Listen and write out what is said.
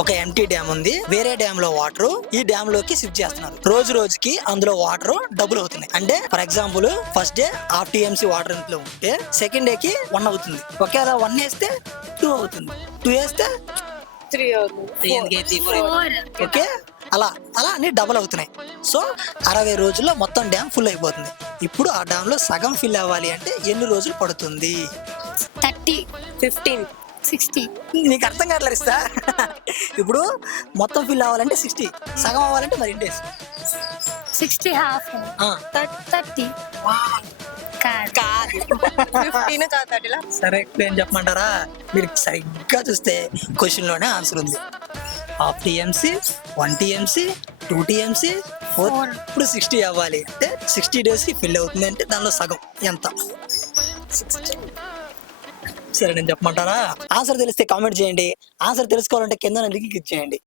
ఒక empty dam ఉంది, వేరే డ్యామ్ లో వాటర్ ఈ డ్యామ్ లోకి షిఫ్ట్ చేస్తున్నారు. రోజు రోజుకి అందులో వాటర్ డబుల్ అవుతుంది. అంటే for example first day half TMC water ఇంట్లో ఉంటే సెకండ్ డే కి 1 అవుతుంది. ఒకేలా 1 వేస్తే 2 అవుతుంది, 2 వేస్తే 3 అవుతుంది. ఓకే, అలా అలా అన్ని డబల్ అవుతున్నాయి. సో 60 రోజుల్లో మొత్తం డ్యామ్ ఫుల్ అయిపోతుంది. ఇప్పుడు ఆ డ్యామ్ లో సగం ఫిల్ అవ్వాలి అంటే ఎన్ని రోజులు పడుతుంది? 30, 15. 60, నీకు అర్థం కావట్లేదు ఇస్తా. ఇప్పుడు మొత్తం ఫిల్ అవ్వాలంటే 60, సగం అవ్వాలంటే మరి డేస్ 60 half, 30 కాదు. 15 కాదు 30 లా. సరే ఏం చెప్పమంటారా? మీరు సరిగ్గా చూస్తే క్వశ్చన్ లోనే ఆన్సర్ ఉంది. Half TMC, 1 TMC, 2 TMC, 4. ఇప్పుడు 60 అవ్వాలి అంటే 60 డేస్ కి ఫిల్ అవుతుంది. అంటే దానిలో సగం ఎంత? 60. సరే నేను చెప్పమంటారా? ఆన్సర్ తెలిస్తే కామెంట్ చేయండి. ఆన్సర్ తెలుసుకోవాలంటే కింద లింక్ క్లిక్ చేయండి.